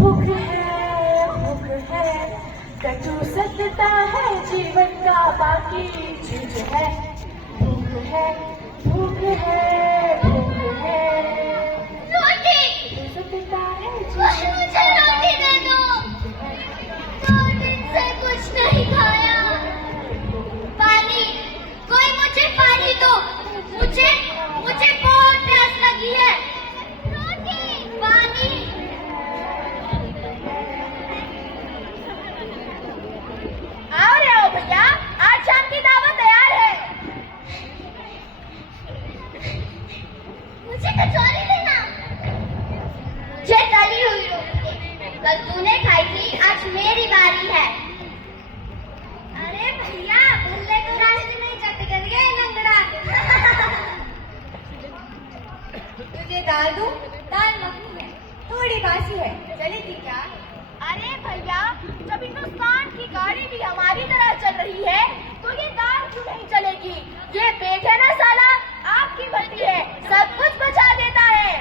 भूख है, कटु सत्ता है जीवन का बाकी चीज है। भूख है, भूख है, भूख है, रोटी सत्ता है मुझे रोटी दे दो। 2 दिन से कुछ नहीं खाया। पानी, कोई मुझे पानी दो। मुझे बहुत प्यास लगी है। रोटी, पानी। आओ रे आओ भैया, आज शाम की दावत तैयार है। मुझे कचौरी देना। मुझे तली हुई रोटी। कल तूने खाई थी, आज मेरी बारी है। अरे भैया, भल्ले तो रास्ते में ही चट कर गए लंगड़ा। तुझे दाल दूं? दाल मखनी है, थोड़ी बासी है, चलेगी क्या? अरे भैया, जब हिंदुस्तान की गाड़ी भी हमारी तरह चल रही है तो ये दाल क्यों नहीं चलेगी? ये पेट है ना साला, आपकी भट्टी है, सब कुछ बचा देता है।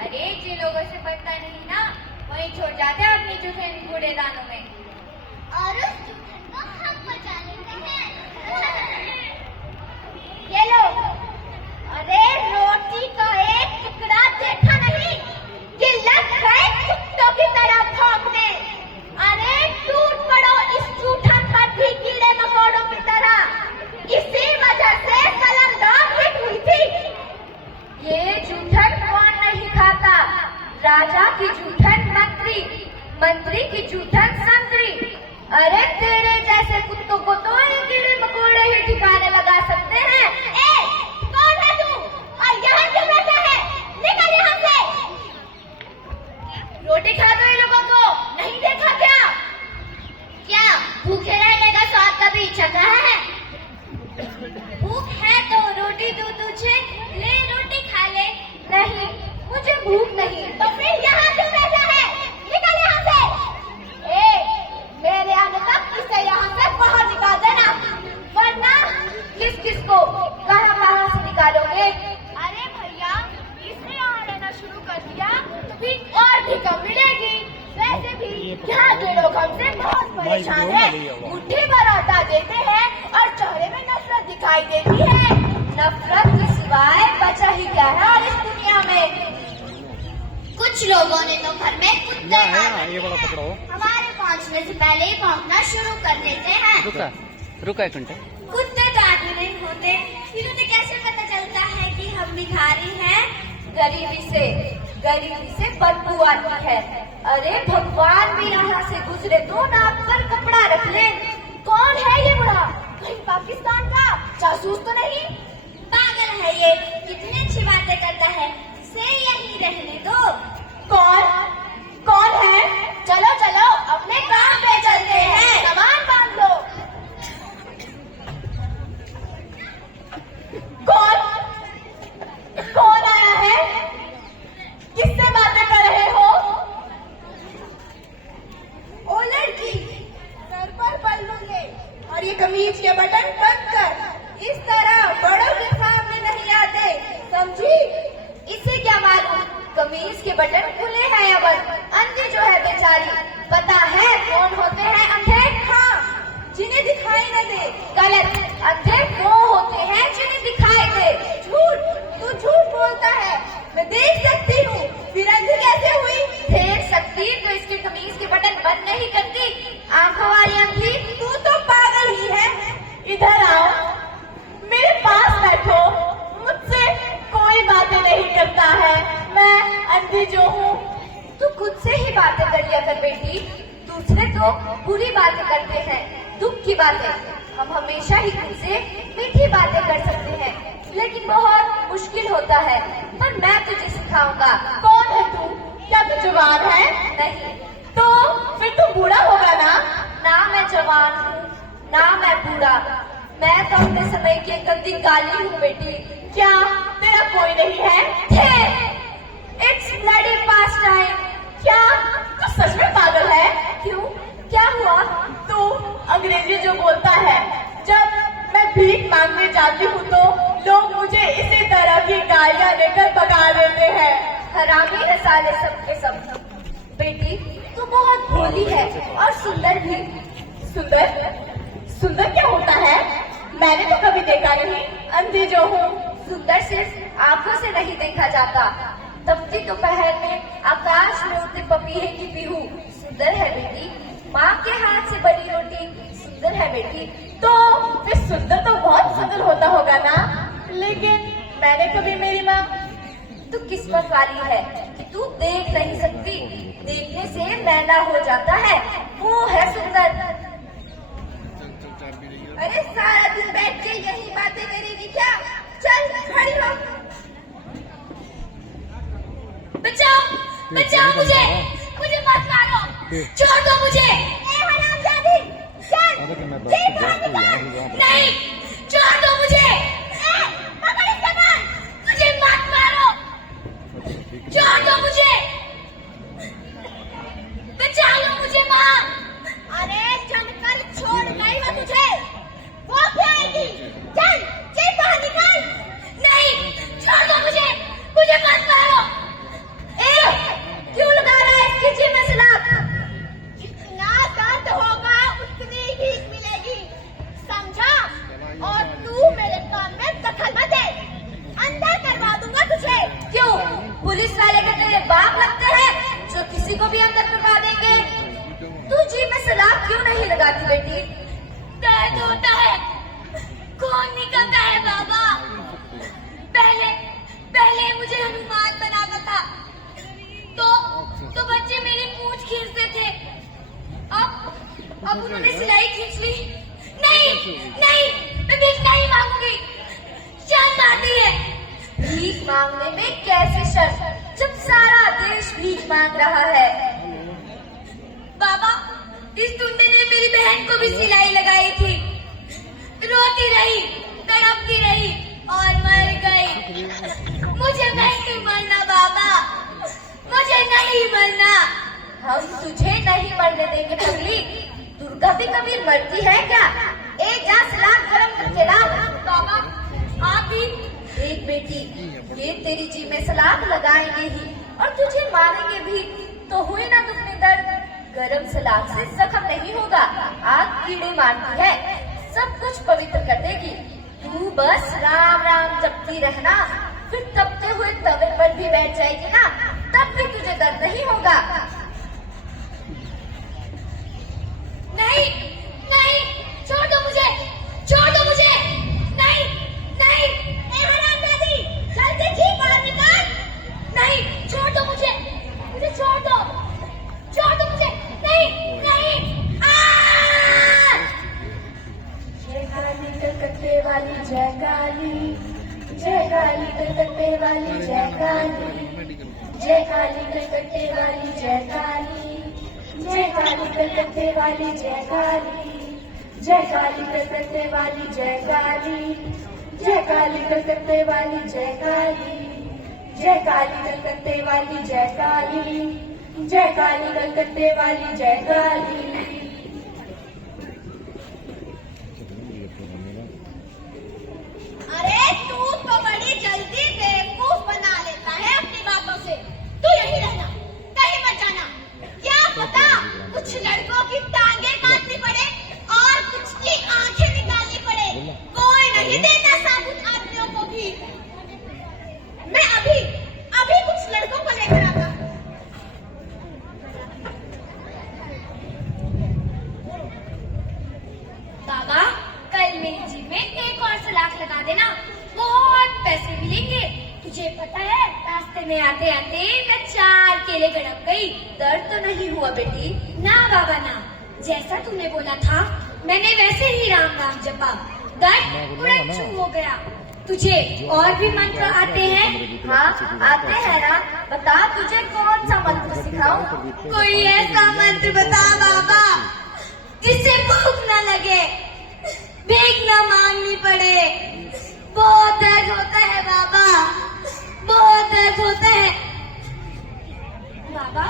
अरे जिन लोगों से पता नहीं ना, वही छोड़ जाते हैं अपनी जूठन कूड़ेदानों में। और उस जूठन को हम बचा लेते हैं। ये लो। अरे रोटी का एक टुकड़ा देखा नहीं कि लग गए कुत्तों की तरह भौंकने। अरे टूट पड़ो इस जूठन पर भी कीड़े मकोड़ों की तरह। इसी वजह से कलमदान हिट हुई थी। ये जूठन कौन नहीं खाता? राजा की जूठन मंत्री, मंत्री की जूठन संतरी। अरे तेरे जैसे कुत्तों को तो ये कीड़े मकोड़े ही ठिकाने लगा सकते हैं। कौन है तू और यहाँ क्यों बैठा है? निकल यहाँ से। रोटी खा दो इन लोगों को, नहीं देखा क्या? क्या भूखे रहने का स्वाद कभी चखा है? भूख है तो रोटी दूं तुझे, ले रोटी खा ले। नहीं, मुझे भूख नहीं। तो फिर यहाँ क्यों बैठा है? निकल यहाँ से। मेरे आने तक इसे यहाँ से बाहर निकाल देना, वरना किस किस को कहाँ से निकालोगे? अरे भैया, इसने यहाँ रहना शुरू कर दिया तो फिर और भी कम मिलेगी। वैसे भी यहाँ के लोग हमसे बहुत परेशान हैं। मुट्ठी भर आटा देते हैं और चेहरे में नफरत दिखाई देती है। नफरत के सिवाय बचा ही क्या है और इस दुनिया में? कुछ लोगों ने तो घर में कुत्ते ये बड़ा पकड़ो। हमारे पहुंचने से पहले ही भौंकना शुरू कर देते हैं। रुका एक मिनट। कुत्ते तो आदमी नहीं होते, फिर उन्हें कैसे पता चलता है कि हम भिखारी हैं? गरीबी से बदबू आती है। अरे भगवान भी यहाँ से गुजरे तो नाक पर कपड़ा रख ले। कौन है ये बुढ़ा? कहीं पाकिस्तान का जासूस तो नहीं? पागल है ये, कितनी अच्छी बातें करता है, इसे यहीं रहने दो। कौन है? चलो चलो अपने काम पे चलते हैं, सामान बांध लो। कौन आया है? किससे बातें कर रहे हो? ओ लड़की, सर पर बल लूंगे और ये कमीज के बटन बंद कर। इस तरह बड़ों के सामने नहीं आते, समझी? इसे क्या मालूम कमीज के बटन खुले हैं या बंद? अंधी जो है बेचारी, पता है कौन होते हैं अंधे? हाँ, जिन्हें दिखाई न दे। गलत, अंधे वो होते हैं जिन्हें दिखाई दे। झूठ, तू झूठ बोलता है, मैं देख सकती हूँ, फिर अंधी कैसे हुई? देख सकती तो इसके कमीज के बटन बंद नहीं करती। आंखों वाली अंधी, तू तो पागल ही है। इधर आओ, मेरे पास बैठो। मुझसे कोई बातें नहीं करता है, मैं अंधी जो हूँ। तू खुद से ही बातें कर लिया कर बेटी, दूसरे तो बुरी बातें करते हैं, दुख की बातें। हम हमेशा ही खुद से मीठी बातें कर सकते हैं, लेकिन बहुत मुश्किल होता है। पर मैं तुझे सिखाऊंगा। कौन है तू? क्या तू जवान है? नहीं तो फिर तू बूढ़ा होगा ना? ना मैं जवान हूँ, ना मैं बूढ़ा, मैं तो अपने समय की एक गंदी गाली हूँ बेटी। क्या तेरा कोई नहीं है? It's bloody past time. क्या तू सच में पागल है? क्यों, क्या हुआ? तू अंग्रेजी जो बोलता है, जब मैं भीख मांगने जाती हूँ तो लोग मुझे इसी तरह की गालियाँ देकर भगा देते हैं। हरामी है साले सब के सब। बेटी तू भोली है और सुंदर भी। सुंदर? सुंदर क्या होता है? मैंने तो कभी देखा नहीं। अंधे जो हूँ। सुंदर सिर्फ आंखों से नहीं देखा जाता। तपती दोपहर में आकाश में उड़ते पपीहे की पीहू सुंदर है बेटी। माँ के हाथ से बनी रोटी सुंदर है बेटी। तो फिर सुंदर तो बहुत सुंदर होता होगा ना? लेकिन मैंने कभी मेरी माँ। तू किस्मत वाली है कि तू देख नहीं सकती। देखने से मैला हो जाता है, वो है सुंदर। अरे सारा दिन बैठ के यही बातें करेगी क्या? चल खड़ी हो। बचाओ, बचाओ मुझे, मुझे मत मारो, छोड़ दो मुझे। ए हरामजादी, चल, ये बाहर निकाल। नहीं, छोड़ दो मुझे। पकड़ इसका कान। मुझे मत मारो, छोड़ दो मुझे, बचा लो मुझे माँ। अरे चलकर छोड़ गई वो तुझे। वो क्या आएगी? चल, ये बाहर निकाल। नहीं, छोड़ दो मुझे, मुझे मत मारो। क्यों लगा रहा है इसकी जी में सलाख? जितना दर्द होगा उतनी भीख मिलेगी, समझा? और तू मेरे काम में दखल मत दे, अंदर करवा दूंगा तुझे। क्यों? पुलिस वाले का तेरे बाप लगता है जो किसी को भी अंदर करवा देंगे? तू जी में सलाख क्यों नहीं लगाती बेटी? दर्द होता है, खून निकलता है बाबा। पहले पहले मुझे हनुमान बनाता था तो बच्चे मेरी पूंछ खींचते थे। अब उन्होंने सिलाई खींच ली। नहीं नहीं, मैं भीख नहीं मांगूंगी, शर्म आती है। भीख मांगने में कैसी शर्म, जब सारा देश भीख मांग रहा है। बाबा, इस टुंडे ने मेरी बहन को भी सिलाई लगाई थी। रोती रही, तड़पती रही और मर गई। मुझे नहीं मरना बाबा, मुझे नहीं मरना। हम तुझे नहीं मरने देंगे पगली। दुर्गा भी कभी मरती है क्या? एक जा सलाख गरम करके ला। बाबा, आप भी एक बेटी, ये तेरी जी में सलाख लगाएंगे ही और तुझे मारेंगे भी, तो हुए ना तुमने दर्द। गरम सलाख से जख्म नहीं होगा, आग कीड़े मारती है, सब कुछ पवित्र कर देगी। तू बस राम राम जपती रहना, फिर तपते हुए तवे पर भी बैठ जाएगी ना, तब भी तुझे दर्द नहीं होगा। नहीं नहीं, छोड़ दो मुझे, छोड़ दो मुझे। नहीं नहीं, ए हरामजादी, जल्दी जी बाहर निकाल। नहीं, छोड़ दो मुझे, मुझे छोड़ दो, छोड़ दो मुझे। नहीं नहीं, जय काली कलकत्ते वाली जय काली, जय काली कलकत्ते वाली जय काली, जय काली कलकत्ते वाली जय काली, जय काली कलकत्ते वाली जय काली, जय काली कलकत्ते वाली जय काली, जय काली कलकत्ते वाली जय काली, जय काली कलकत्ते वाली जय काली, जय काली कलकत्ते वाली जय काली। अरे तू तो बड़ी जल्दी बेवकूफ बना लेता है अपनी बातों से। तू यहीं रहना, कहीं मत जाना। क्या पता कुछ लड़कों की टांगे काटनी पड़े और कुछ की आंखें निकालनी पड़े। कोई नहीं देता साबुत आदमियों को भी। मैं अभी अभी कुछ लड़कों को लेकर आता। बाबा, कल मेरी जीप में एक और सलाख लगा देना, बहुत पैसे मिलेंगे। तुझे पता है, रास्ते में आते आते मैं 4 केले गड़क गई। दर्द तो नहीं हुआ बेटी? ना बाबा ना, जैसा तुमने बोला था मैंने वैसे ही राम राम जपा, दर्द तुरंत छू हो गया। तुझे और भी मंत्र आते हैं? हाँ आते हैं ना, बता तुझे कौन सा मंत्र सिखाऊं? कोई ऐसा मंत्र बता बाबा जिससे भूख न लगे, भीख न मांगनी पड़े। बहुत दर्द होता है बाबा, बहुत दर्द होता है। बाबा,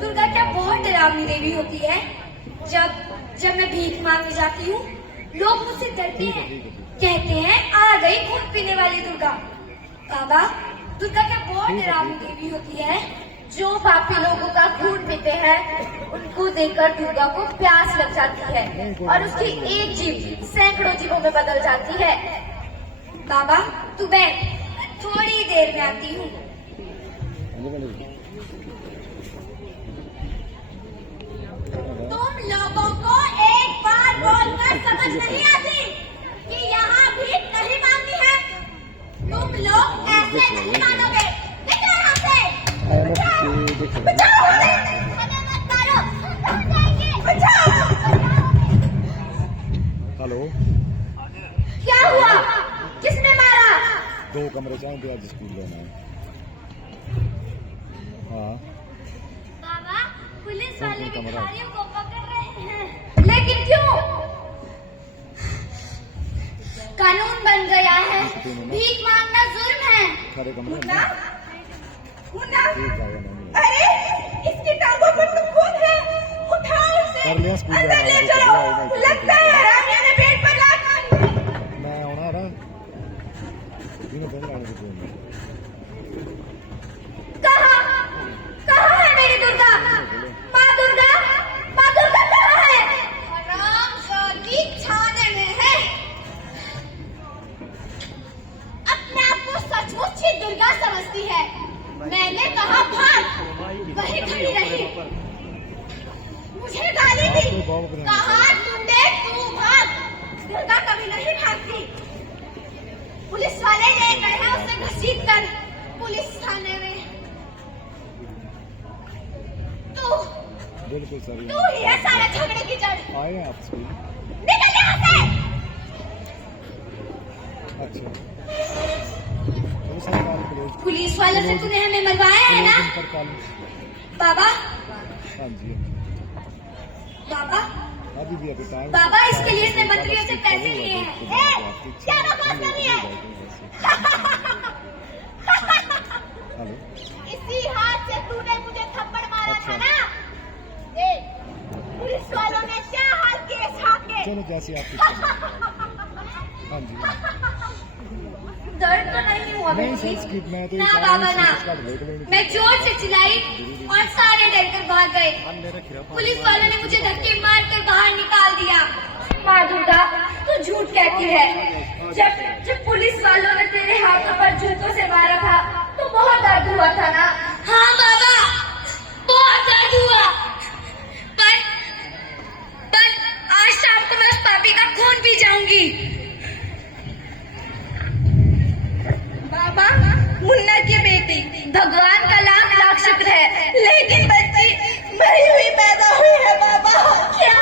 दुर्गा क्या बहुत डरावनी देवी होती है? जब मैं भीख मांगने जाती हूँ, लोग मुझसे डरते हैं, कहते हैं आ गई खून पीने वाली दुर्गा। बाबा, दुर्गा क्या बहुत डरावनी देवी होती है? जो पापी लोगों का खून पीते हैं उनको उसको देखकर दुर्गा को प्यास लग जाती है और उसकी एक जीभ सैकड़ों जीभों में बदल जाती है। बाबा तू बैठ, थोड़ी देर में आती हूँ। तुम लोगों को एक बार बोलकर समझ नहीं आती कि यहाँ भीख नहीं मांगनी है। तुम लोग ऐसे नहीं मानोगे। निकलो यहाँ से। बचाओ हमें मत मारो, हम जाएंगे। बचाओ। हेलो, क्या हुआ? किसने मारा? 2 कमरे चाहिए आज स्कूल लेना है। हाँ बाबा पुलिस वाले भिखारियों को पकड़ रहे हैं। लेकिन क्यों? कानून बन गया है, भीख मांगना जुर्म है। सारे कमरे मुन्ना, मुन्ना, ठीक है नहीं अरे इसकी टांगों पर तो खून है, उठाओ उसे, कर लिया स्कूल अंदर जाना ले है, चलो। नहीं, लगता है हरामिया ने पेट पर लात मारी। मैं आना रहा इन्हें पहले आने को बोलूंगा। कहाँ है मेरी दुर्गा? माँ दुर्गा, माँ दुर्गा कहाँ है? हरामजादी छाने में है। अपने आप को सचमुच ही दुर्गा समझती है। मैंने कहा भाग, वही खड़ी रही, मुझे गाली दी। कहा टुंडे तू भाग। दुर्गा कभी नहीं भागती। पुलिस वाले ले गए हैं उसे घसीट कर पुलिस थाने में। बिल्कुल सही तू ही है सारे झगड़े की जड़। आए हैं आप स्कूल? निकल यहाँ से। अच्छा तो सारी बात क्लोज पुलिस वालों से तूने हमें मरवाया है ना? पर कॉल। बाबा, हाँ जी बाबा, अभी भी अभी टाइम। बाबा इसके लिए इसने मंत्रियों से पैसे लिए हैं। क्या बकवास कर रही है? हेलो, इसी हाथ से तूने मुझे थप्पड़ मारा था ना? देख, पुलिस वालों ने क्या हाल किए छाके। चलो जैसे आपकी। हाँ जी दर्द तो नहीं हुआ नहीं मुझे। सर स्किप मैं तो ना बाबा ना। मैं जोर से चिल्लाई और सारे डरकर भाग गए। पुलिस वालों ने मुझे धक्के मारकर बाहर निकाल दिया। माँ दुर्गा तू झूठ कहती है। जब पुलिस वालों ने तेरे हाथों पर जूतों से मारा था तो बहुत दर्द हुआ था ना? हाँ बाबा, बहुत दर्द हुआ। पर आज शाम को मैं उस पापी का खून पी जाऊंगी। बाबा, मुन्ना की बेटी, भगवान का लाख लाख शुक्र है। लेकिन बच्ची मरी हुई पैदा हुई है। बाबा क्या?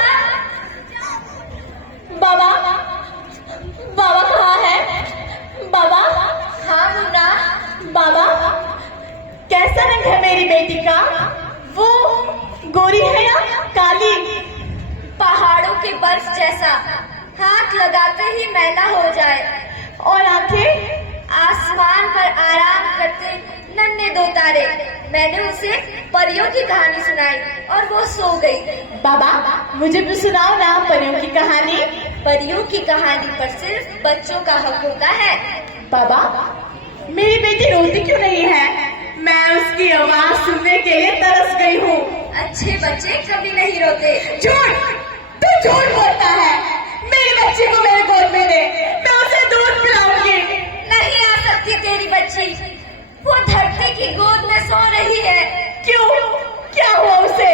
बाबा, बाबा कहाँ है? बाबा, हाँ मुन्ना, बाबा कैसा रंग है मेरी बेटी का? वो गोरी है या काली? पहाड़ों के बर्फ जैसा, हाथ लगाते ही मैला हो जाए। और आंखें? आसमान पर आराम करते नन्हे 2 तारे। मैंने उसे परियों की कहानी सुनाई और वो सो गई। बाबा मुझे भी सुनाओ ना परियों की कहानी। परियों की कहानी पर सिर्फ बच्चों का हक होता है। बाबा मेरी बेटी रोती क्यों नहीं है? मैं उसकी आवाज सुनने के लिए तरस गई हूँ। अच्छे बच्चे कभी नहीं रोते। झूठ, तू झूठ बोलता है। मेरी बच्ची को मेरे गोद में दे, मैं उसे दूध पिलाऊंगी। नहीं आ सकती तेरी बच्ची, वो धरती की गोद में सो रही है। क्यों? क्या हुआ उसे?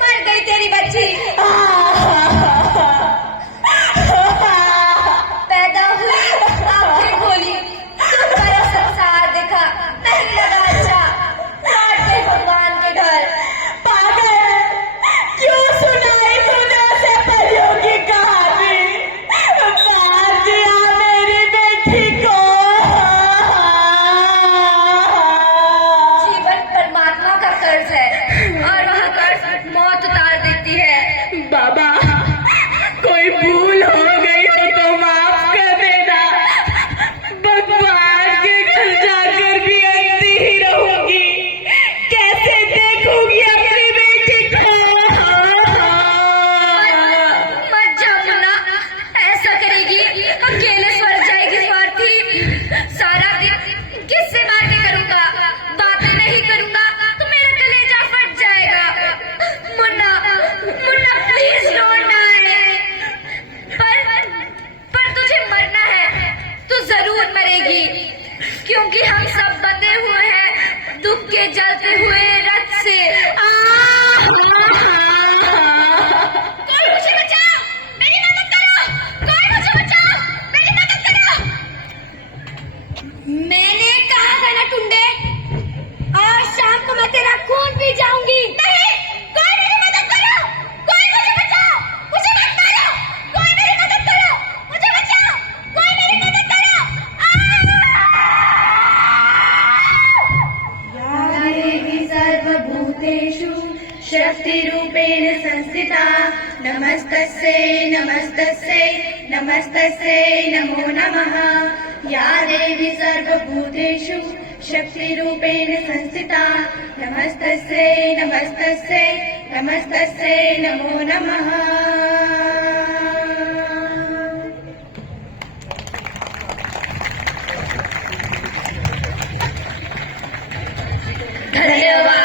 मर गई तेरी बच्ची। पैदा हुई, आंखें खोली, तुम बड़ा संसार देखा, नहीं लगा अच्छा, लौट गई भगवान के घर। पागल, क्यों सुनाई तूने उसे परियों की कहानी? मार दिया मेरी बेटी को। जीवन परमात्मा का कर्ज है और वह कर्ज मौत उतार देती है। शक्तिरूपेण संस्थिता नमस्तस्यै नमस्तस्यै नमस्तस्यै नमो नमः या देवी सर्वभूतेषु शक्तिरूपेण संस्थिता नमस्तस्यै नमस्तस्यै नमस्तस्यै नमो नमः धन्यवाद।